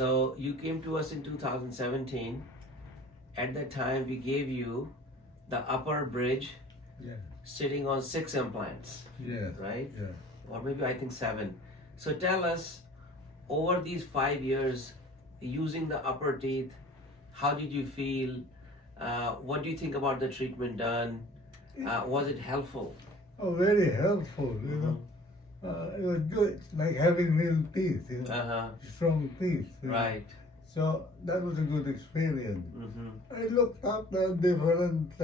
So you came to us in 2017. At that time, we gave you the upper bridge Yeah. sitting on 6 implants, Yes. right? Yeah. Or maybe I think 7. So tell us, over these 5 years, using the upper teeth, how did you feel? What do you think about the treatment done? Was it helpful? Oh, very helpful, you know. It was good, like having real teeth, you know, Uh-huh. strong teeth. You know. Right. So that was a good experience. Mm-hmm. I looked up the different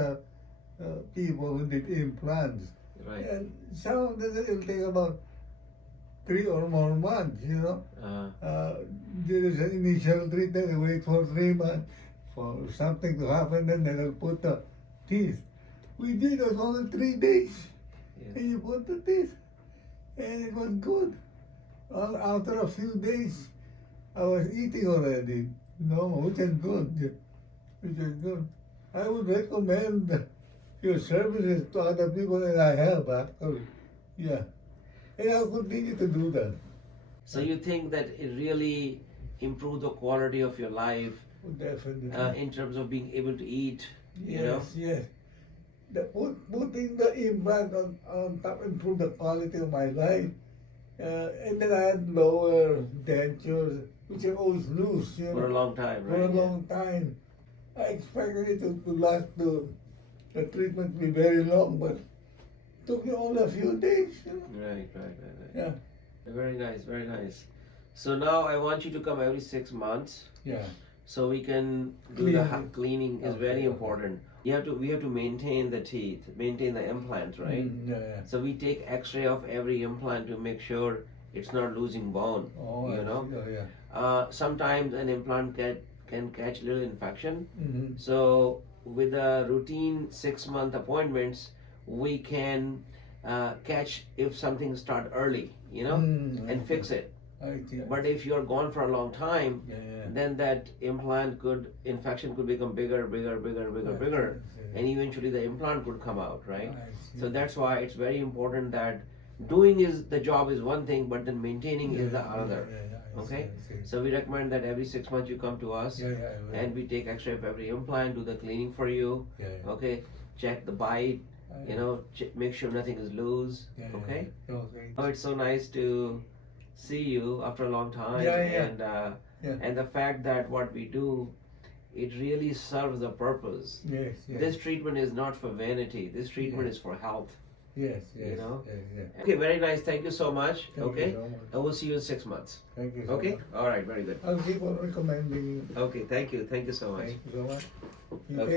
people who did implants. Right. And some of them will take about 3 or more months, you know. There is an initial treatment, they wait for 3 months for something to happen, then they'll put the teeth. We did it only 3 days. Yes. And you put the teeth, and it was good. After a few days, I was eating already, which is good. Which is good. I would recommend your services to other people, and I have actually. Yeah. And I'll continue to do that. So you think that it really improved the quality of your life Definitely. in terms of being able to eat, you know? Yes. Putting the implant on top improved the quality of my life. And then I had lower dentures, which I always lose, you know. For a long time, For right? a long time. I expected it to last the treatment to be very long, but it took me only a few days, you know. Right. Yeah. Very nice, very nice. So now I want you to come every 6 months, Yeah. so we can do the Cleaning. cleaning is very Okay. important. We have to maintain the teeth, maintain the implant, right? Yeah. So we take X-ray of every implant to make sure it's not losing bone. Oh, you I know. see. Oh, yeah. Sometimes an implant can catch little infection. Mm-hmm. So with the routine 6-month appointments, we can catch if something start early, you know, and fix it. I see. But if you're gone for a long time, Yeah. then that infection could become bigger, and eventually the implant could come out, right? I see. So that's why it's very important that doing the job is one thing, but then maintaining is the other. I Okay? see. So we recommend that every 6 months you come to us, Yeah, I will. and we take X-ray of every implant, do the cleaning for you. Yeah. Okay, check the bite, make sure nothing is loose. Yeah. Okay. Okay. Oh, it's so nice to see you after a long time. Yeah. And the fact that what we do, it really serves a purpose. Yes. This treatment is not for vanity. This treatment is for health. Yes. You know? Yes. Okay, very nice. Thank you so much. Thank Okay, you so much. and we'll see you in 6 months. Thank you so Okay, much. all right, very good. I'll keep on recommending you. Okay, thank you so much. Thank you so much. Okay.